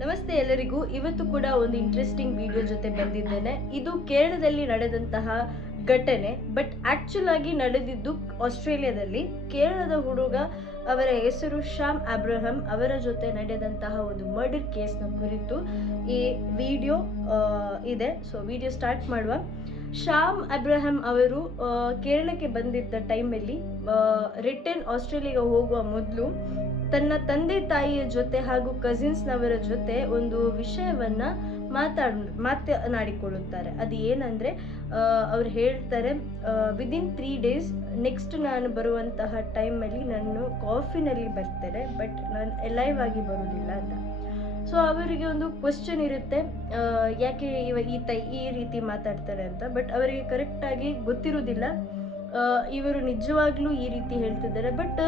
ನಮಸ್ತೆ ಎಲ್ಲರಿಗೂ. ಇವತ್ತು ಕೂಡ ಒಂದು ಇಂಟ್ರೆಸ್ಟಿಂಗ್ ವಿಡಿಯೋ ಜೊತೆ ಬಂದಿದ್ದೇನೆ. ಇದು ಕೇರಳದಲ್ಲಿ ನಡೆದಂತಹ ಘಟನೆ, ಬಟ್ ಆಕ್ಚುಲ್ ಆಗಿ ನಡೆದಿದ್ದು ಆಸ್ಟ್ರೇಲಿಯಾದಲ್ಲಿ. ಕೇರಳದ ಹುಡುಗ, ಅವರ ಹೆಸರು ಶ್ಯಾಮ್ ಅಬ್ರಹಂ, ಅವರ ಜೊತೆ ನಡೆದಂತಹ ಒಂದು ಮರ್ಡರ್ ಕೇಸ್ನ ಕುರಿತು ಈ ವಿಡಿಯೋ ಇದೆ. ಸೊ ವಿಡಿಯೋ ಸ್ಟಾರ್ಟ್ ಮಾಡುವ. ಶ್ಯಾಮ್ ಅಬ್ರಹಂ ಅವರು ಕೇರಳಕ್ಕೆ ಬಂದಿದ್ದ ಟೈಮಲ್ಲಿ ರಿಟರ್ನ್ ಆಸ್ಟ್ರೇಲಿಯಾಗೆ ಹೋಗುವ ಮೊದಲು ತನ್ನ ತಂದೆ ತಾಯಿಯ ಜೊತೆ ಹಾಗೂ ಕಸಿನ್ಸ್ನವರ ಜೊತೆ ಒಂದು ವಿಷಯವನ್ನ ಮಾತನಾಡಿಕೊಳ್ಳುತ್ತಾರೆ. ಅದು ಏನಂದ್ರೆ, ಅವ್ರು ಹೇಳ್ತಾರೆ, ವಿದಿನ್ 3 days ನೆಕ್ಸ್ಟ್ ನಾನು ಬರುವಂತಹ ಟೈಮಲ್ಲಿ ನಾನು ಕಾಫಿನಲ್ಲಿ ಬರ್ತೇನೆ, ಬಟ್ ನಾನು ಎಲೈವ್ ಆಗಿ ಬರುವುದಿಲ್ಲ ಅಂತ. ಸೊ ಅವರಿಗೆ ಒಂದು ಕ್ವಶನ್ ಇರುತ್ತೆ, ಯಾಕೆ ಈ ರೀತಿ ಮಾತಾಡ್ತಾರೆ ಅಂತ. ಬಟ್ ಅವರಿಗೆ ಕರೆಕ್ಟಾಗಿ ಗೊತ್ತಿರುವುದಿಲ್ಲ ಇವರು ನಿಜವಾಗ್ಲೂ ಈ ರೀತಿ ಹೇಳ್ತಿದ್ದಾರೆ. ಬಟ್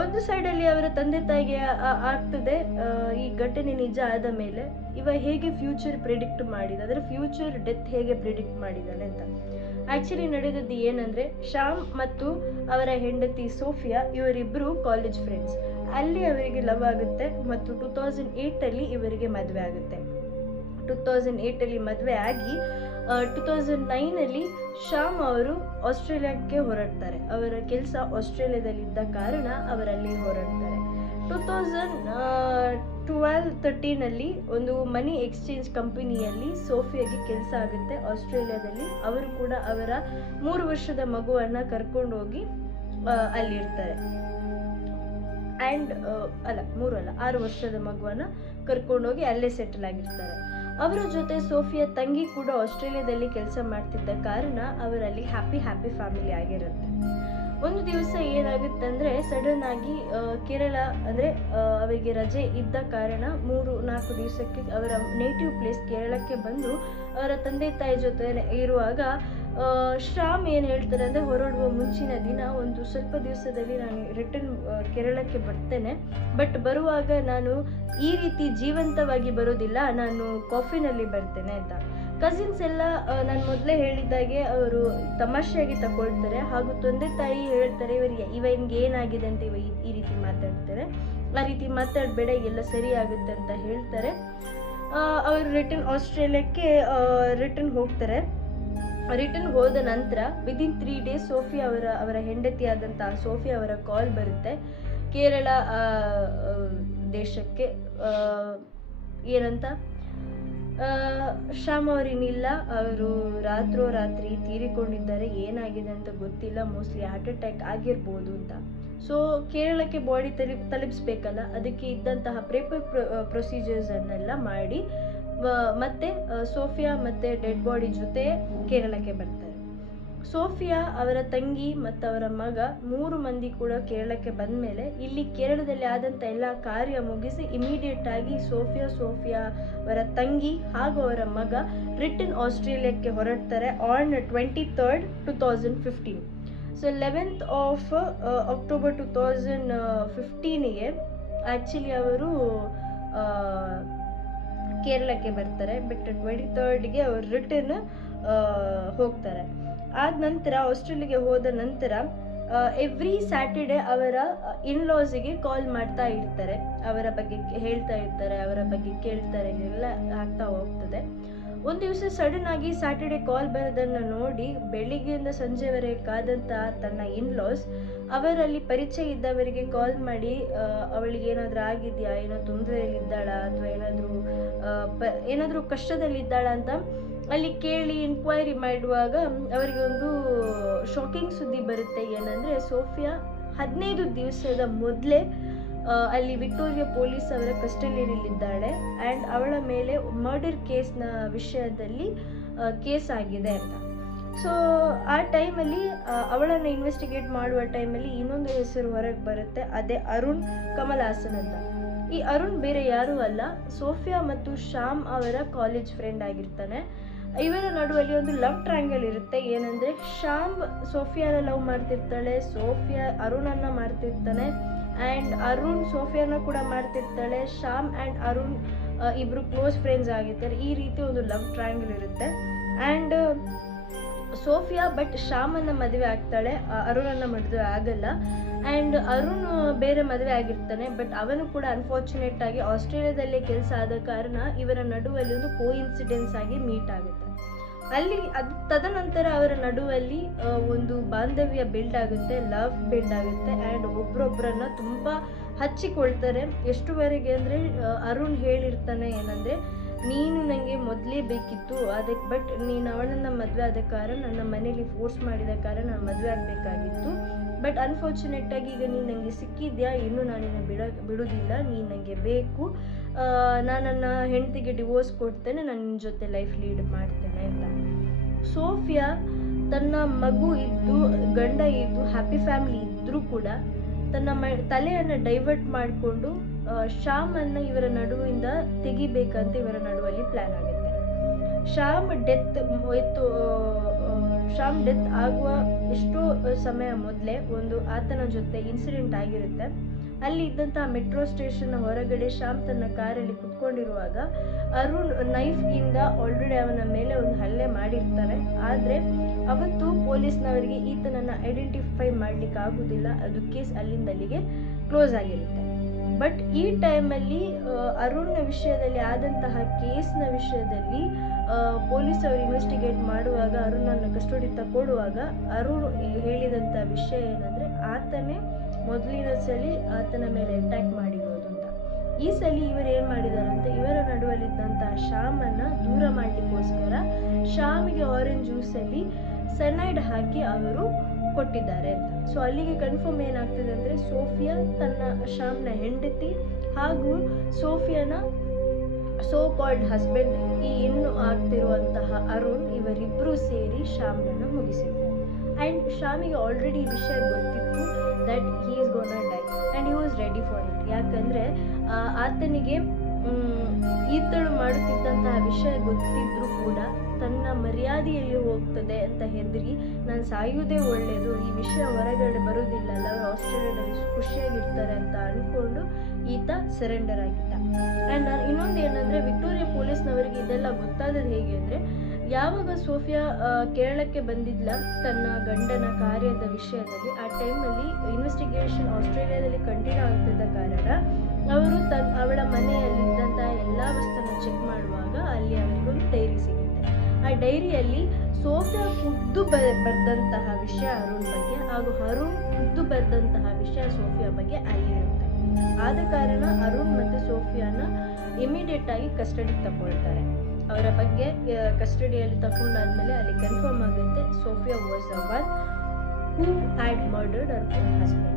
ಒಂದು ಸೈಡಲ್ಲಿ ಅವರ ತಂದೆ ತಾಯಿಗೆ ಆಗ್ತದೆ, ಈ ಘಟನೆ ನಿಜ ಆದ ಮೇಲೆ ಇವ ಹೇಗೆ ಫ್ಯೂಚರ್ ಪ್ರಿಡಿಕ್ಟ್ ಮಾಡಿದ, ಅಂದರೆ ಫ್ಯೂಚರ್ ಡೆತ್ ಹೇಗೆ ಪ್ರಿಡಿಕ್ಟ್ ಮಾಡಿದ್ದಾನೆ ಅಂತ. ಆ್ಯಕ್ಚುಲಿ ನಡೆದದ್ದು ಏನಂದರೆ, ಶ್ಯಾಮ್ ಮತ್ತು ಅವರ ಹೆಂಡತಿ ಸೋಫಿಯಾ ಇವರಿಬ್ಬರು ಕಾಲೇಜ್ ಫ್ರೆಂಡ್ಸ್. ಅಲ್ಲಿ ಅವರಿಗೆ ಲವ್ ಆಗುತ್ತೆ ಮತ್ತು 2008 ಇವರಿಗೆ ಮದುವೆ ಆಗುತ್ತೆ. 2008 ಮದುವೆ ಆಗಿ 2009 ಶ್ಯಾಮ್ ಅವರು ಆಸ್ಟ್ರೇಲಿಯಾಕ್ಕೆ ಹೊರಡ್ತಾರೆ. ಅವರ ಕೆಲಸ ಆಸ್ಟ್ರೇಲಿಯಾದಲ್ಲಿದ್ದ ಕಾರಣ ಅವರಲ್ಲಿ ಹೊರಡ್ತಾರೆ. 2012-13 ಒಂದು ಮನಿ ಎಕ್ಸ್ಚೇಂಜ್ ಕಂಪನಿಯಲ್ಲಿ ಸೋಫಿಯಾಗೆ ಕೆಲಸ ಆಗುತ್ತೆ ಆಸ್ಟ್ರೇಲಿಯಾದಲ್ಲಿ. ಅವರು ಕೂಡ ಅವರ 3 ವರ್ಷದ ಮಗುವನ್ನು ಕರ್ಕೊಂಡು ಹೋಗಿ ಅಲ್ಲಿರ್ತಾರೆ. ಆ್ಯಂಡ್ 6 ವರ್ಷದ ಮಗುವನ್ನು ಕರ್ಕೊಂಡೋಗಿ ಅಲ್ಲೇ ಸೆಟಲ್ ಆಗಿರ್ತಾರೆ. ಅವರ ಜೊತೆ ಸೋಫಿಯಾ ತಂಗಿ ಕೂಡ ಆಸ್ಟ್ರೇಲಿಯಾದಲ್ಲಿ ಕೆಲಸ ಮಾಡ್ತಿದ್ದ ಕಾರಣ ಅವರಲ್ಲಿ ಹ್ಯಾಪಿ ಫ್ಯಾಮಿಲಿ ಆಗಿರುತ್ತೆ. ಒಂದು ದಿವಸ ಏನಾಗುತ್ತೆ ಅಂದರೆ, ಸಡನ್ ಆಗಿ ಕೇರಳ ಅಂದರೆ ಅವರಿಗೆ ರಜೆ ಇದ್ದ ಕಾರಣ 3-4 ದಿವಸಕ್ಕೆ ಅವರ ನೇಟಿವ್ ಪ್ಲೇಸ್ ಕೇರಳಕ್ಕೆ ಬಂದು ಅವರ ತಂದೆ ತಾಯಿ ಜೊತೆ ಇರುವಾಗ ಶ್ಯಾಮ್ ಏನು ಹೇಳ್ತಾರೆ ಅಂದರೆ, ಹೊರಡುವ ಮುಂಚಿನ ದಿನ ಒಂದು ಸ್ವಲ್ಪ ದಿವಸದಲ್ಲಿ ನಾನು ರಿಟರ್ನ್ ಕೇರಳಕ್ಕೆ ಬರ್ತೇನೆ, ಬಟ್ ಬರುವಾಗ ನಾನು ಈ ರೀತಿ ಜೀವಂತವಾಗಿ ಬರೋದಿಲ್ಲ, ನಾನು ಕಾಫಿನಲ್ಲಿ ಬರ್ತೇನೆ ಅಂತ. ಕಸಿನ್ಸ್ ಎಲ್ಲ ನಾನು ಮೊದಲೇ ಹೇಳಿದ್ದಾಗೆ ಅವರು ತಮಾಷೆಯಾಗಿ ತಗೊಳ್ತಾರೆ, ಹಾಗೂ ತಂದೆ ತಾಯಿ ಹೇಳ್ತಾರೆ ಇವನಿಗೆ ಏನಾಗಿದೆ ಅಂತ ಈ ರೀತಿ ಮಾತಾಡ್ತಾರೆ. ಆ ರೀತಿ ಮಾತಾಡಬೇಡ, ಎಲ್ಲ ಸರಿ ಆಗುತ್ತೆ ಅಂತ ಹೇಳ್ತಾರೆ. ಅವರು ಆಸ್ಟ್ರೇಲಿಯಾಕ್ಕೆ ರಿಟರ್ನ್ ಹೋಗ್ತಾರೆ. ರಿಟರ್ನ್ ಹೋದ ನಂತರ ವಿದಿನ್ 3 days ಸೋಫಿಯಾ ಅವರ ಹೆಂಡತಿ ಆದಂತಹ ಸೋಫಿಯಾ ಅವರ ಕಾಲ್ ಬರುತ್ತೆ ಕೇರಳ ದೇಶಕ್ಕೆ. ಏನಂತ, ಶ್ಯಾಮ್ ಅವರಿನಿಲ್ಲ, ಅವರು ರಾತ್ರಿ ತೀರಿಕೊಂಡಿದ್ದಾರೆ, ಏನಾಗಿದೆ ಅಂತ ಗೊತ್ತಿಲ್ಲ, ಮೋಸ್ಟ್ಲಿ ಹಾರ್ಟ್ ಅಟ್ಯಾಕ್ ಆಗಿರ್ಬೋದು ಅಂತ. ಸೊ ಕೇರಳಕ್ಕೆ ಬಾಡಿ ತಲುಪಿಸ್ಬೇಕಲ್ಲ, ಅದಕ್ಕೆ ಇದ್ದಂತಹ ಪ್ರೊಸೀಜರ್ಸನ್ನೆಲ್ಲ ಮಾಡಿ ಮತ್ತೆ ಸೋಫಿಯಾ ಮತ್ತು ಡೆಡ್ ಬಾಡಿ ಜೊತೆ ಕೇರಳಕ್ಕೆ ಬರ್ತಾರೆ. ಸೋಫಿಯಾ, ಅವರ ತಂಗಿ ಮತ್ತು ಅವರ ಮಗ 3 ಮಂದಿ ಕೂಡ ಕೇರಳಕ್ಕೆ ಬಂದ ಮೇಲೆ ಇಲ್ಲಿ ಕೇರಳದಲ್ಲಿ ಆದಂಥ ಎಲ್ಲ ಕಾರ್ಯ ಮುಗಿಸಿ ಇಮಿಡಿಯೇಟ್ ಆಗಿ ಸೋಫಿಯಾ ಅವರ ತಂಗಿ ಹಾಗೂ ಅವರ ಮಗ ರಿಟರ್ನ್ ಆಸ್ಟ್ರೇಲಿಯಾಕ್ಕೆ ಹೊರಡ್ತಾರೆ on 23rd 2015. So 11th of October 2015ಗೆ ಆ್ಯಕ್ಚುಲಿ ಅವರು ಕೇರಳಕ್ಕೆ ಬರ್ತಾರೆ. ಬಟ್ 23rdಗೆ ಅವರು ರಿಟರ್ನ್ ಹೋಗ್ತಾರೆ. ಆದ ನಂತರ ಆಸ್ಟ್ರೇಲಿಯಾಗೆ ಹೋದ ನಂತರ ಎವ್ರಿ ಸ್ಯಾಟರ್ಡೆ ಅವರ ಇನ್ಲಾಸಿಗೆ ಕಾಲ್ ಮಾಡ್ತಾ ಇರ್ತಾರೆ, ಅವರ ಬಗ್ಗೆ ಹೇಳ್ತಾ ಇರ್ತಾರೆ, ಅವರ ಬಗ್ಗೆ ಕೇಳ್ತಾರೆ, ಎಲ್ಲ ಆಗ್ತಾ ಹೋಗ್ತದೆ. ಒಂದು ದಿವಸ ಸಡನ್ ಆಗಿ ಸ್ಯಾಟರ್ಡೆ ಕಾಲ್ ಬರೋದನ್ನು ನೋಡಿ ಬೆಳಿಗ್ಗೆಯಿಂದ ಸಂಜೆವರೆಗೆ ಕಾದಂಥ ತನ್ನ ಇನ್ಲಾಸ್ ಅವರಲ್ಲಿ ಪರಿಚಯ ಇದ್ದವರಿಗೆ ಕಾಲ್ ಮಾಡಿ ಅವಳಿಗೆ ಏನಾದರೂ ಆಗಿದೆಯಾ, ಏನೋ ತೊಂದರೆಯಲ್ಲಿದ್ದಾಳಾ ಅಥವಾ ಏನಾದರೂ ಕಷ್ಟದಲ್ಲಿದ್ದಾಳಾ ಅಂತ ಅಲ್ಲಿ ಕೇಳಿ ಎನ್ಕ್ವೈರಿ ಮಾಡುವಾಗ ಅವರಿಗೆ ಒಂದು ಶಾಕಿಂಗ್ ಸುದ್ದಿ ಬರುತ್ತೆ. ಏನಂದರೆ, ಸೋಫಿಯಾ 15 ದಿವಸದ ಮೊದಲೇ ಅಲ್ಲಿ ವಿಕ್ಟೋರಿಯಾ ಪೊಲೀಸ್ ಅವರ ಕಸ್ಟಡಿಯಲ್ಲಿದ್ದಾಳೆ ಆ್ಯಂಡ್ ಅವಳ ಮೇಲೆ ಮರ್ಡರ್ ಕೇಸ್ನ ವಿಷಯದಲ್ಲಿ ಕೇಸ್ ಆಗಿದೆ ಅಂತ. ಸೊ ಆ ಟೈಮಲ್ಲಿ ಅವಳನ್ನು ಇನ್ವೆಸ್ಟಿಗೇಟ್ ಮಾಡುವ ಟೈಮಲ್ಲಿ ಇನ್ನೊಂದು ಹೆಸರು ಹೊರಗೆ ಬರುತ್ತೆ, ಅದೇ ಅರುಣ್ ಕಮಲಾಸನ್ ಅಂತ. ಈ ಅರುಣ್ ಬೇರೆ ಯಾರೂ ಅಲ್ಲ, ಸೋಫಿಯಾ ಮತ್ತು ಶ್ಯಾಮ್ ಅವರ ಕಾಲೇಜ್ ಫ್ರೆಂಡ್ ಆಗಿರ್ತಾನೆ. ಇವರ ನಡುವಲ್ಲಿ ಒಂದು ಲವ್ ಟ್ರಯಾಂಗಲ್ ಇರುತ್ತೆ. ಏನಂದರೆ, ಶ್ಯಾಮ್ ಸೋಫಿಯಾನ ಲವ್ ಮಾಡ್ತಿರ್ತಾಳೆ, ಸೋಫಿಯಾ ಅರುಣನ್ನು ಮಾಡ್ತಿರ್ತಾನೆ, ಆ್ಯಂಡ್ ಅರುಣ್ ಸೋಫಿಯಾನ ಕೂಡ ಮಾಡ್ತಿರ್ತಾಳೆ. ಶ್ಯಾಮ್ ಆ್ಯಂಡ್ ಅರುಣ್ ಇಬ್ಬರು ಕ್ಲೋಸ್ ಫ್ರೆಂಡ್ಸ್ ಆಗಿರ್ತಾರೆ. ಈ ರೀತಿ ಒಂದು ಲವ್ ಟ್ರಯಾಂಗಲ್ ಇರುತ್ತೆ. ಆ್ಯಂಡ್ ಸೋಫಿಯಾ ಬಟ್ ಶ್ಯಾಮನ್ನ ಮದುವೆ ಆಗ್ತಾಳೆ, ಅರುಣನ್ನ ಮದುವೆ ಆಗಲ್ಲ. ಆ್ಯಂಡ್ ಅರುಣ್ ಬೇರೆ ಮದುವೆ ಆಗಿರ್ತಾನೆ, ಬಟ್ ಅವನು ಕೂಡ ಅನ್ಫಾರ್ಚುನೇಟ್ ಆಗಿ ಆಸ್ಟ್ರೇಲಿಯಾದಲ್ಲೇ ಕೆಲಸ ಆದ ಕಾರಣ ಇವರ ನಡುವಲ್ಲಿ ಒಂದು ಕೋಇನ್ಸಿಡೆನ್ಸ್ ಆಗಿ ಮೀಟ್ ಆಗುತ್ತೆ. ಅಲ್ಲಿ ತದನಂತರ ಅವರ ನಡುವಲ್ಲಿ ಒಂದು ಬಾಂಧವ್ಯ ಬಿಲ್ಡ್ ಆಗುತ್ತೆ, ಲವ್ ಬಿಲ್ಡ್ ಆಗುತ್ತೆ. ಆ್ಯಂಡ್ ಒಬ್ರೊಬ್ಬರನ್ನ ತುಂಬ ಹಚ್ಚಿಕೊಳ್ತಾರೆ. ಎಷ್ಟುವರೆಗೆ ಅಂದರೆ ಅರುಣ್ ಹೇಳಿರ್ತಾನೆ ಏನಂದರೆ, ನೀನು ನನಗೆ ಮೊದಲೇ ಬೇಕಿತ್ತು, ಅದಕ್ಕೆ ಬಟ್ ನೀನು ಅವಳನ್ನು ಮದುವೆ ಆದ ಕಾರಣ ನನ್ನ ಮನೇಲಿ ಫೋರ್ಸ್ ಮಾಡಿದ ಕಾರಣ ನಾನು ಮದುವೆ ಆಗಬೇಕಾಗಿತ್ತು. ಬಟ್ ಅನ್ಫಾರ್ಚುನೇಟಾಗಿ ಈಗ ನೀನು ನನಗೆ ಸಿಕ್ಕಿದ್ಯಾ, ಇನ್ನೂ ನಾನು ನಿನ್ನ ಬಿಡೋದಿಲ್ಲ, ನೀನು ನನಗೆ ಬೇಕು, ನಾನು ನನ್ನ ಹೆಂಡತಿಗೆ ಡಿವೋರ್ಸ್ ಕೊಡ್ತೇನೆ, ನಾನು ನಿನ್ನ ಜೊತೆ ಲೈಫ್ ಲೀಡ್ ಮಾಡ್ತೇನೆ ಅಂತ. ಸೋಫಿಯಾ ತನ್ನ ಮಗು ಇದ್ದು, ಗಂಡ ಇದ್ದು, ಹ್ಯಾಪಿ ಫ್ಯಾಮಿಲಿ ಇದ್ದರೂ ಕೂಡ ತನ್ನ ತಲೆಯನ್ನು ಡೈವರ್ಟ್ ಮಾಡಿಕೊಂಡು ಶ್ಯಾಮನ್ನು ಇವರ ನಡುವಿಂದ ತೆಗಿಬೇಕಂತ ಇವರ ನಡುವಲ್ಲಿ ಪ್ಲ್ಯಾನ್ ಆಗುತ್ತೆ. ಶ್ಯಾಮ್ ಡೆತ್ ಆಗುವ ಎಷ್ಟೋ ಸಮಯ ಮೊದಲೇ ಒಂದು ಆತನ ಜೊತೆ ಇನ್ಸಿಡೆಂಟ್ ಆಗಿರುತ್ತೆ. ಅಲ್ಲಿ ಇದ್ದಂತಹ ಮೆಟ್ರೋ ಸ್ಟೇಷನ್ನ ಹೊರಗಡೆ ಶ್ಯಾಮ್ ತನ್ನ ಕಾರಲ್ಲಿ ಕುತ್ಕೊಂಡಿರುವಾಗ ಅರುಣ್ ನೈಫ್ ಇಂದ ಆಲ್ರೆಡಿ ಅವನ ಮೇಲೆ ಒಂದು ಹಲ್ಲೆ ಮಾಡಿರ್ತಾರೆ. ಆದರೆ ಅವತ್ತು ಪೊಲೀಸ್ನವರಿಗೆ ಈತನನ್ನು ಐಡೆಂಟಿಫೈ ಮಾಡ್ಲಿಕ್ಕೆ ಆಗುದಿಲ್ಲ, ಅದು ಕೇಸ್ ಅಲ್ಲಿಂದಲ್ಲಿಗೆ ಕ್ಲೋಸ್ ಆಗಿರುತ್ತೆ. ಬಟ್ ಈ ಟೈಮಲ್ಲಿ ಅರುಣ್ನ ವಿಷಯದಲ್ಲಿ ಆದಂತಹ ಕೇಸ್ನ ವಿಷಯದಲ್ಲಿ ಪೊಲೀಸವರು ಇನ್ವೆಸ್ಟಿಗೇಟ್ ಮಾಡುವಾಗ, ಅರುಣನ್ನು ಕಸ್ಟಡಿ ತಗೊಳ್ಳುವಾಗ ಅರುಣ್ ಹೇಳಿದಂಥ ವಿಷಯ ಏನಂದರೆ, ಆತನೇ ಮೊದಲಿನ ಸಲ ಆತನ ಮೇಲೆ ಅಟ್ಯಾಕ್ ಮಾಡಿರೋದು ಅಂತ. ಈ ಸಲ ಇವರು ಏನು ಮಾಡಿದಾರಂತೆ, ಇವರ ನಡುವಲ್ಲಿದ್ದಂತಹ ಶ್ಯಾಮನ್ನು ದೂರ ಮಾಡಲಿಕ್ಕೋಸ್ಕರ ಶ್ಯಾಮಿಗೆ ಆರೆಂಜ್ ಜ್ಯೂಸಲ್ಲಿ ಸೆನೈಡ್ ಹಾಕಿ ಅವರು ಕೊಟ್ಟಿದ್ದಾರೆ ಅಂತ. ಸೊ ಅಲ್ಲಿಗೆ ಕನ್ಫರ್ಮ್ ಏನಾಗ್ತದೆ ಅಂದರೆ, ಸೋಫಿಯಾ ತನ್ನ ಶ್ಯಾಮ್ನ ಹೆಂಡತಿ ಹಾಗೂ ಸೋಫಿಯಾನ ಸೋ ಕಾಲ್ಡ್ ಹಸ್ಬೆಂಡ್, ಈ ಇನ್ನು ಆಗ್ತಿರುವಂತಹ ಅರುಣ್, ಇವರಿಬ್ಬರು ಸೇರಿ ಶ್ಯಾಮ್ನನ್ನು ಮುಗಿಸಿದ್ದಾರೆ. ಆ್ಯಂಡ್ ಶ್ಯಾಮಿಗೆ ಆಲ್ರೆಡಿ ಈ ವಿಷಯ ಗೊತ್ತಿತ್ತು that he is gonna die and he was ready for it. ಯಾಕಂದರೆ ಆತನಿಗೆ ಈತಳು ಮಾಡುತ್ತಿದ್ದಂತಹ ವಿಷಯ ಗೊತ್ತಿದ್ರೂ ಕೂಡ ತನ್ನ ಮರ್ಯಾದೆಯಲ್ಲಿ ಹೋಗ್ತದೆ ಅಂತ ಹೆದರಿ, ನಾನು ಸಾಯುವುದೇ ಒಳ್ಳೆಯದು, ಈ ವಿಷಯ ಹೊರಗಡೆ ಬರೋದಿಲ್ಲಲ್ಲ, ಅವರು ಆಸ್ಟ್ರೇಲಿಯಾದಲ್ಲಿ ಖುಷಿಯಾಗಿರ್ತಾರೆ ಅಂತ ಅಂದ್ಕೊಂಡು ಈತ ಸರೆಂಡರ್ ಆಗಿದ್ದ. ಆ್ಯಂಡ್ ಇನ್ನೊಂದು ಏನಂದರೆ, ವಿಕ್ಟೋರಿಯಾ ಪೊಲೀಸ್ನವರಿಗೆ ಇದೆಲ್ಲ ಗೊತ್ತಾದದ್ದು ಹೇಗೆ ಅಂದರೆ, ಯಾವಾಗ ಸೋಫಿಯಾ ಕೇರಳಕ್ಕೆ ಬಂದಿದ್ಲ ತನ್ನ ಗಂಡನ ಕಾರ್ಯದ ವಿಷಯದಲ್ಲಿ, ಆ ಟೈಮಲ್ಲಿ ಇನ್ವೆಸ್ಟಿಗೇಷನ್ ಆಸ್ಟ್ರೇಲಿಯಾದಲ್ಲಿ ಕಂಟಿನ್ಯೂ ಆಗ್ತಿದ್ದ ಕಾರಣ ಅವರು ಅವಳ ಮನೆಯಲ್ಲಿದ್ದಂತಹ ಎಲ್ಲ ವಸ್ತುನ ಚೆಕ್ ಮಾಡುವಾಗ ಅಲ್ಲಿ ಅವರಿಗೊಂದು ಡೈರಿ ಸಿಗುತ್ತೆ. ಆ ಡೈರಿಯಲ್ಲಿ ಸೋಫಿಯಾ ಖುದ್ದು ಬರೆದಂತಹ ವಿಷಯ ಅರುಣ್ ಬಗ್ಗೆ ಹಾಗೂ ಅರುಣ್ ಖುದ್ದು ಬರೆದಂತಹ ವಿಷಯ ಸೋಫಿಯಾ ಬಗ್ಗೆ ಅಲ್ಲಿರುತ್ತೆ. ಆದ ಕಾರಣ ಅರುಣ್ ಮತ್ತು ಸೋಫಿಯಾನ ಇಮಿಡಿಯೇಟ್ ಆಗಿ ಕಸ್ಟಡಿಗೆ ತಗೊಳ್ತಾರೆ. ಅವರ ಬಗ್ಗೆ ಕಸ್ಟಡಿಯಲ್ಲಿ ತಗೊಂಡಾದ್ಮೇಲೆ ಅಲ್ಲಿ ಕನ್ಫರ್ಮ್ ಆಗುತ್ತೆ, Sophia was the one who had murdered her own husband.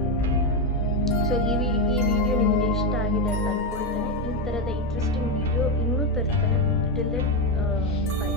So ಈ ವಿಡಿಯೋ ನಿಮಗೆ ಇಷ್ಟ ಆಗಿದೆ ಅಂತ ಅಂದ್ಕೊಳ್ತೇನೆ. ಈ ಥರದ ಇಂಟ್ರೆಸ್ಟಿಂಗ್ ವಿಡಿಯೋ ಇನ್ನೂ ತರ್ತೇನೆ. Till then, by.